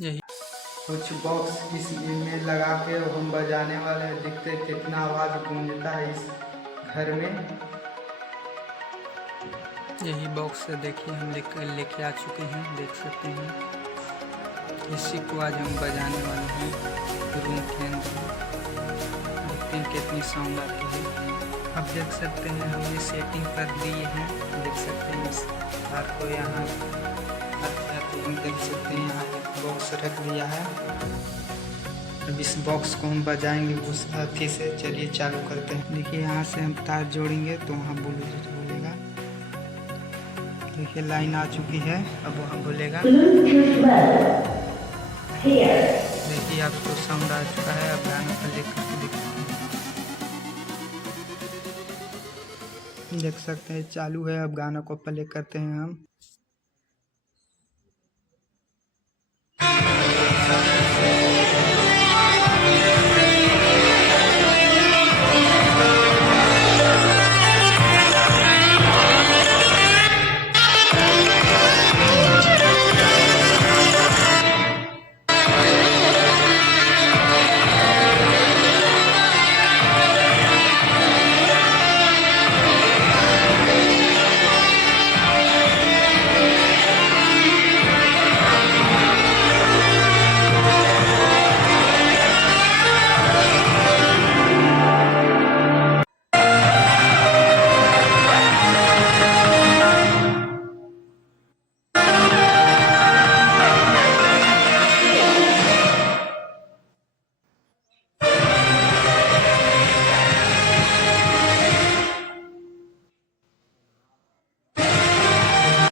यही कुछ बॉक्स इस में लगा के हम बजाने वाले हैं। देखते कितना आवाज़ गूंजता है इस घर में। यही बॉक्स है, देखिए हम लेके आ चुके हैं, देख सकते हैं। इसी को आज हम बजाने वाले हैं रूम के अंदर। देखते हैं कितनी साउंड आती है। अब देख सकते हैं हमने सेटिंग कर दी है। देख सकते हैं इस तार को यहाँ हम देख सकते हैं यहाँ एक बॉक्स रख दिया है। अब इस बॉक्स को हम बजाएंगे उस हाथी से। चलिए चालू करते हैं। देखिए यहाँ से हम तार जोड़ेंगे तो वहाँ ब्लूटूथ बोलेगा। देखिए लाइन आ चुकी है, अब वहाँ बोलेगा। देखिए आपको साउंड आ चुका है। अब गाना प्ले करके देखते हैं। देख सकते हैं चालू है। अब गाना को प्ले करते हैं हम।